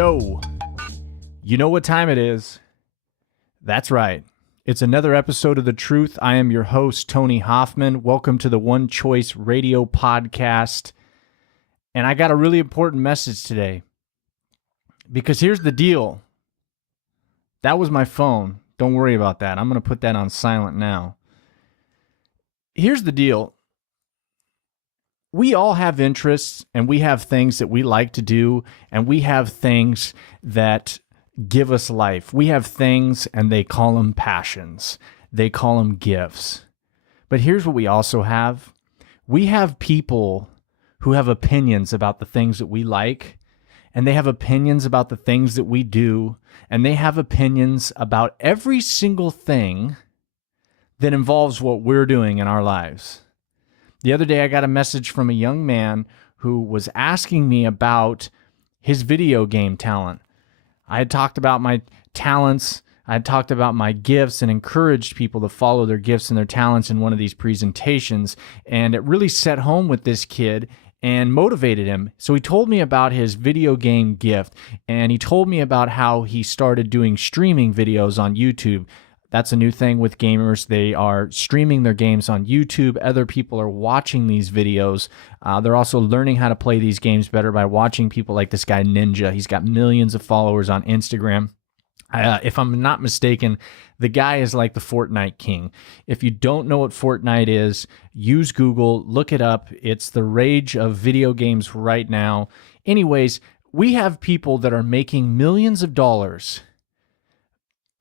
Yo, you know what time it is. That's right. It's another episode of The Truth. I am your host, Tony Hoffman. Welcome to the One Choice Radio Podcast. And I got a really important message today. Because here's the deal. That was my phone. Don't worry about that. I'm going to put that on silent now. Here's the deal. We all have interests and we have things that we like to do and we have things that give us life. We have things and they call them passions. They call them gifts. But here's what we also have. We have people who have opinions about the things that we like, and they have opinions about the things that we do, and they have opinions about every single thing that involves what we're doing in our lives. The other day, I got a message from a young man who was asking me about his video game talent. I had talked about my talents. I had talked about my gifts and encouraged people to follow their gifts and their talents in one of these presentations. And it really set home with this kid and motivated him. So he told me about his video game gift, and he told me about how he started doing streaming videos on YouTube. That's a new thing with gamers. They are streaming their games on YouTube. Other people are watching these videos. They're also learning how to play these games better by watching people like this guy Ninja. He's got millions of followers on Instagram. If I'm not mistaken, the guy is like the Fortnite king. If you don't know what Fortnite is, use Google, look it up. It's the rage of video games right now. Anyways, we have people that are making millions of dollars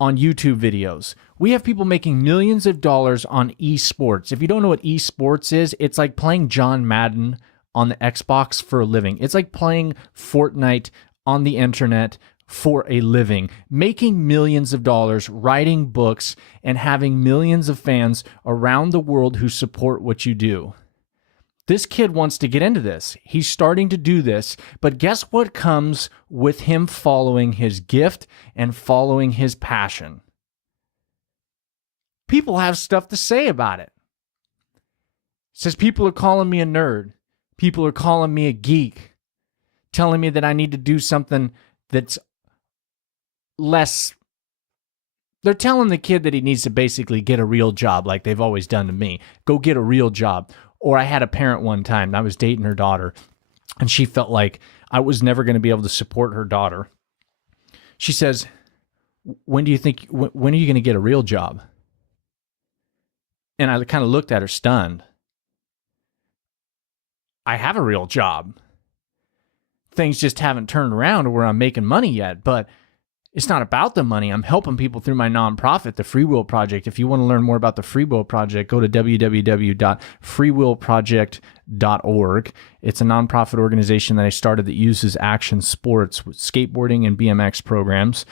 on YouTube videos. We have people making millions of dollars on esports. If you don't know what esports is, it's like playing John Madden on the Xbox for a living. It's like playing Fortnite on the internet for a living, making millions of dollars, writing books, and having millions of fans around the world who support what you do. This kid wants to get into this. He's starting to do this, but guess what comes with him following his gift and following his passion? People have stuff to say about it. It says people are calling me a nerd. People are calling me a geek, telling me that I need to do something that's less. They're telling the kid that he needs to basically get a real job like they've always done to me. Go get a real job. Or I had a parent one time, I was dating her daughter, and she felt like I was never going to be able to support her daughter. She says, when are you going to get a real job? And I kind of looked at her stunned. I have a real job. Things just haven't turned around to where I'm making money yet, but it's not about the money. I'm helping people through my nonprofit, the Free Will Project. If you want to learn more about the Free Will Project, go to www.freewillproject.org. It's a nonprofit organization that I started that uses action sports with skateboarding and BMX programs.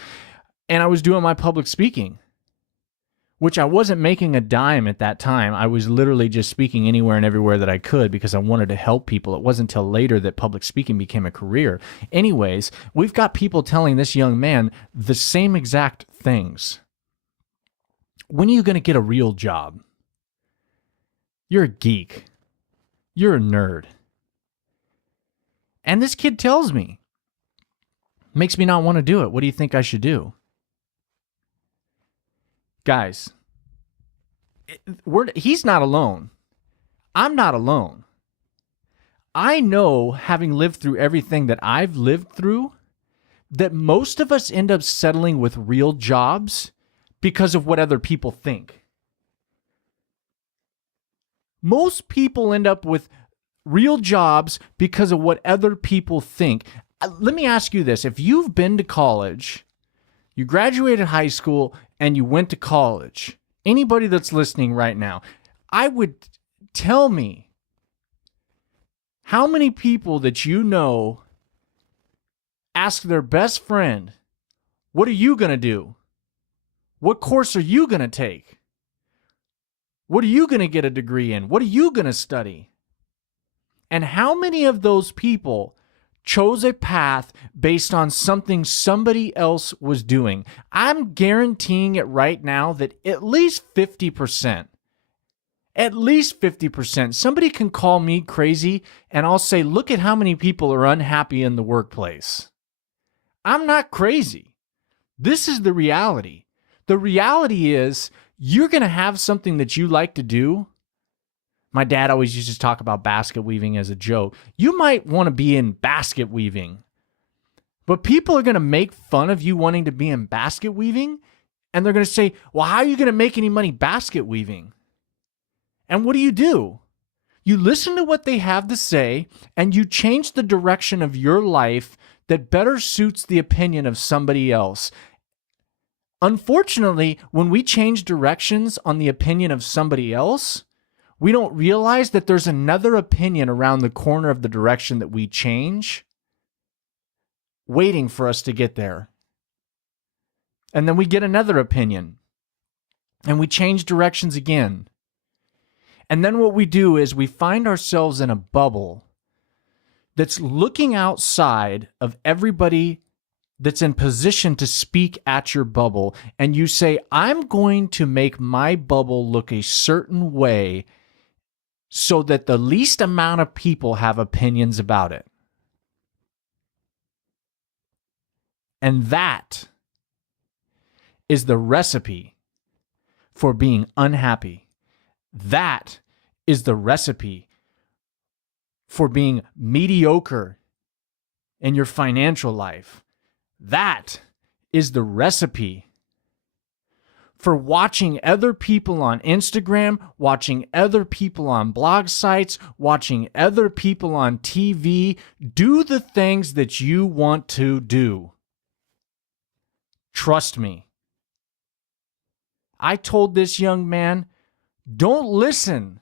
And I was doing my public speaking, which I wasn't making a dime at that time. I was literally just speaking anywhere and everywhere that I could because I wanted to help people. It wasn't until later that public speaking became a career. Anyways, we've got people telling this young man the same exact things. When are you going to get a real job? You're a geek. You're a nerd. And this kid tells me, makes me not want to do it. What do you think I should do? Guys, he's not alone. I'm not alone. I know, having lived through everything that I've lived through, that most of us end up settling with real jobs because of what other people think. Most people end up with real jobs because of what other people think. Let me ask you this. If you've been to college, you graduated high school, and you went to college, anybody that's listening right now, I would tell me how many people that you know ask their best friend, what are you going to do? What course are you going to take? What are you going to get a degree in? What are you going to study? And how many of those people chose a path based on something somebody else was doing? I'm guaranteeing it right now that at least 50%, somebody can call me crazy and I'll say, look at how many people are unhappy in the workplace. I'm not crazy. This is the reality. The reality is you're going to have something that you like to do. My dad always used to talk about basket weaving as a joke. You might want to be in basket weaving, but people are going to make fun of you wanting to be in basket weaving, and they're going to say, well, how are you going to make any money basket weaving? And what do? You listen to what they have to say, and you change the direction of your life that better suits the opinion of somebody else. Unfortunately, when we change directions on the opinion of somebody else, we don't realize that there's another opinion around the corner of the direction that we change, waiting for us to get there. And then we get another opinion, and we change directions again. And then what we do is we find ourselves in a bubble that's looking outside of everybody that's in position to speak at your bubble. And you say, I'm going to make my bubble look a certain way so that the least amount of people have opinions about it. And that is the recipe for being unhappy. That is the recipe for being mediocre in your financial life. That is the recipe for watching other people on Instagram, watching other people on blog sites, watching other people on TV do the things that you want to do. Trust me. I told this young man, don't listen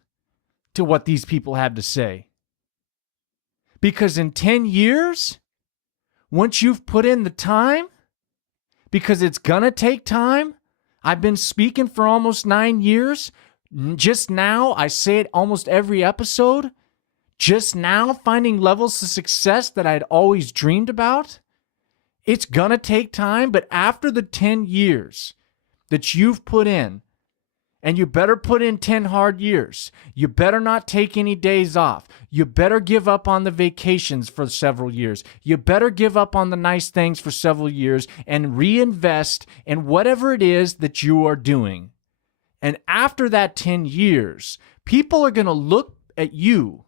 to what these people have to say. Because in 10 years, once you've put in the time, because it's gonna take time, I've been speaking for almost 9 years. Just now, I say it almost every episode. Just now, finding levels of success that I'd always dreamed about. It's gonna take time, but after the 10 years that you've put in, and you better put in 10 hard years. You better not take any days off. You better give up on the vacations for several years. You better give up on the nice things for several years and reinvest in whatever it is that you are doing. And after that 10 years, people are going to look at you.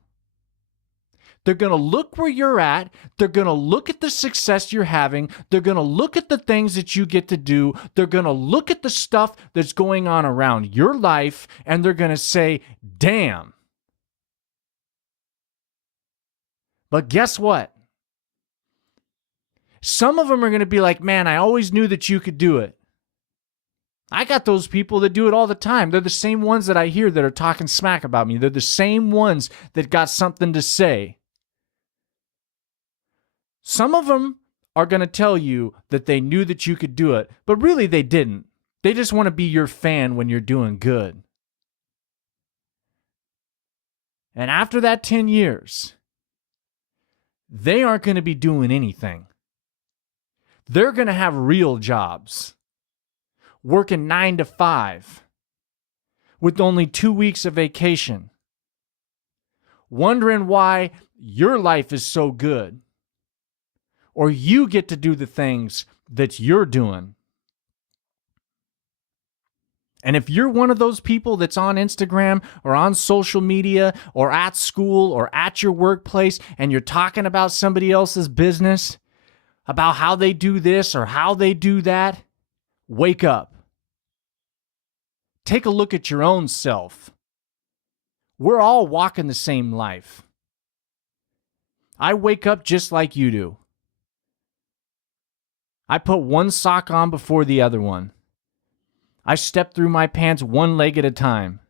They're going to look where you're at. They're going to look at the success you're having. They're going to look at the things that you get to do. They're going to look at the stuff that's going on around your life, and they're going to say, damn. But guess what? Some of them are going to be like, man, I always knew that you could do it. I got those people that do it all the time. They're the same ones that I hear that are talking smack about me. They're the same ones that got something to say. Some of them are going to tell you that they knew that you could do it, but really they didn't. They just want to be your fan when you're doing good. And after that 10 years, they aren't going to be doing anything. They're going to have real jobs, working 9 to 5, with only 2 weeks of vacation, wondering why your life is so good. Or you get to do the things that you're doing. And if you're one of those people that's on Instagram or on social media or at school or at your workplace and you're talking about somebody else's business, about how they do this or how they do that, wake up. Take a look at your own self. We're all walking the same life. I wake up just like you do. I put one sock on before the other one. I step through my pants one leg at a time.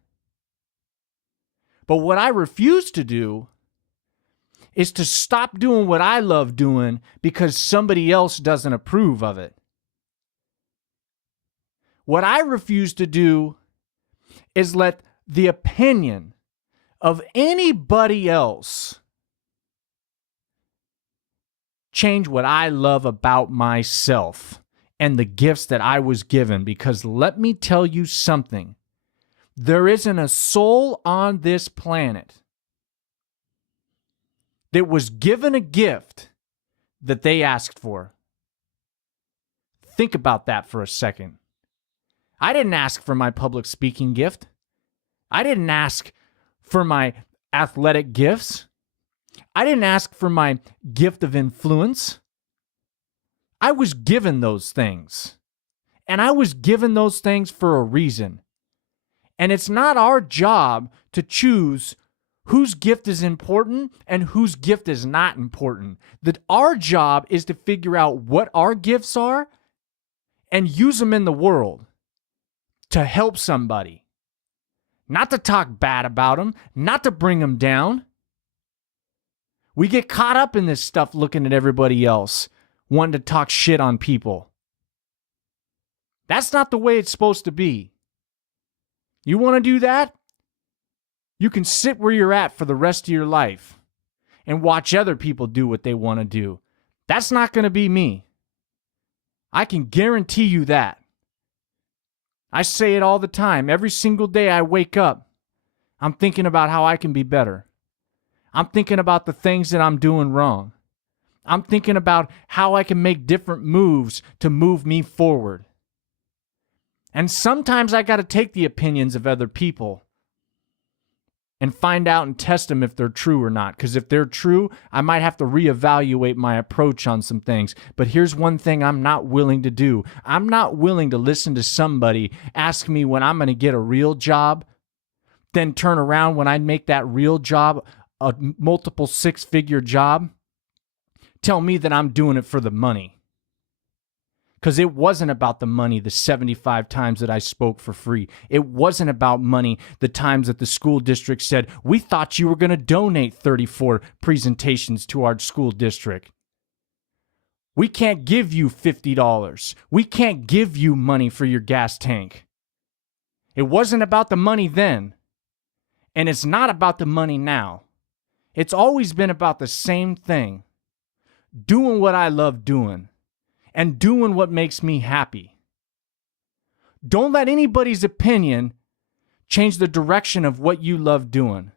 But what I refuse to do is to stop doing what I love doing because somebody else doesn't approve of it. What I refuse to do is let the opinion of anybody else change what I love about myself and the gifts that I was given. Because let me tell you something. There isn't a soul on this planet that was given a gift that they asked for. Think about that for a second. I didn't ask for my public speaking gift. I didn't ask for my athletic gifts. I didn't ask for my gift of influence. I was given those things. And I was given those things for a reason. And it's not our job to choose whose gift is important and whose gift is not important. That our job is to figure out what our gifts are and use them in the world to help somebody. Not to talk bad about them, not to bring them down. We get caught up in this stuff looking at everybody else, wanting to talk shit on people. That's not the way it's supposed to be. You want to do that? You can sit where you're at for the rest of your life and watch other people do what they want to do. That's not going to be me. I can guarantee you that. I say it all the time. Every single day I wake up, I'm thinking about how I can be better. I'm thinking about the things that I'm doing wrong. I'm thinking about how I can make different moves to move me forward. And sometimes I got to take the opinions of other people and find out and test them if they're true or not. Because if they're true, I might have to reevaluate my approach on some things. But here's one thing I'm not willing to do. I'm not willing to listen to somebody ask me when I'm going to get a real job, then turn around when I make that real job a multiple six-figure job, tell me that I'm doing it for the money. Because it wasn't about the money the 75 times that I spoke for free. It wasn't about money the times that the school district said, we thought you were going to donate 34 presentations to our school district. We can't give you $50. We can't give you money for your gas tank. It wasn't about the money then. And it's not about the money now. It's always been about the same thing. Doing what I love doing. And doing what makes me happy. Don't let anybody's opinion change the direction of what you love doing.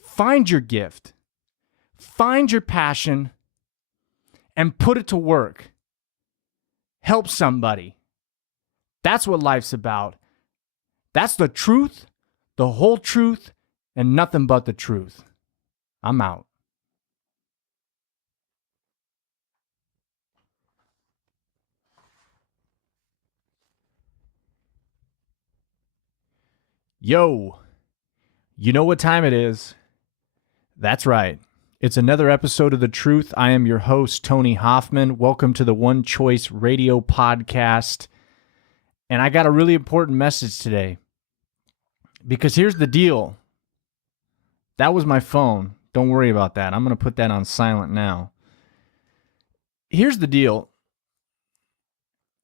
Find your gift. Find your passion and put it to work. Help somebody. That's what life's about. That's the truth, the whole truth, and nothing but the truth. I'm out. Yo, you know what time it is? That's right. It's another episode of The Truth. I am your host, Tony Hoffman. Welcome to the One Choice Radio Podcast. And I got a really important message today. Because here's the deal. That was my phone. Don't worry about that. I'm going to put that on silent now. Here's the deal.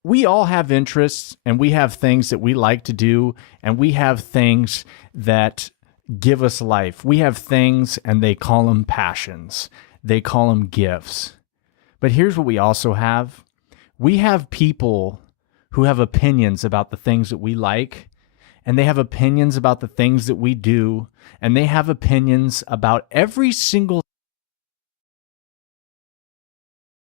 We all have interests and we have things that we like to do and we have things that give us life. We have things and they call them passions. They call them gifts. But here's what we also have. We have people who have opinions about the things that we like, and they have opinions about the things that we do, and they have opinions about every single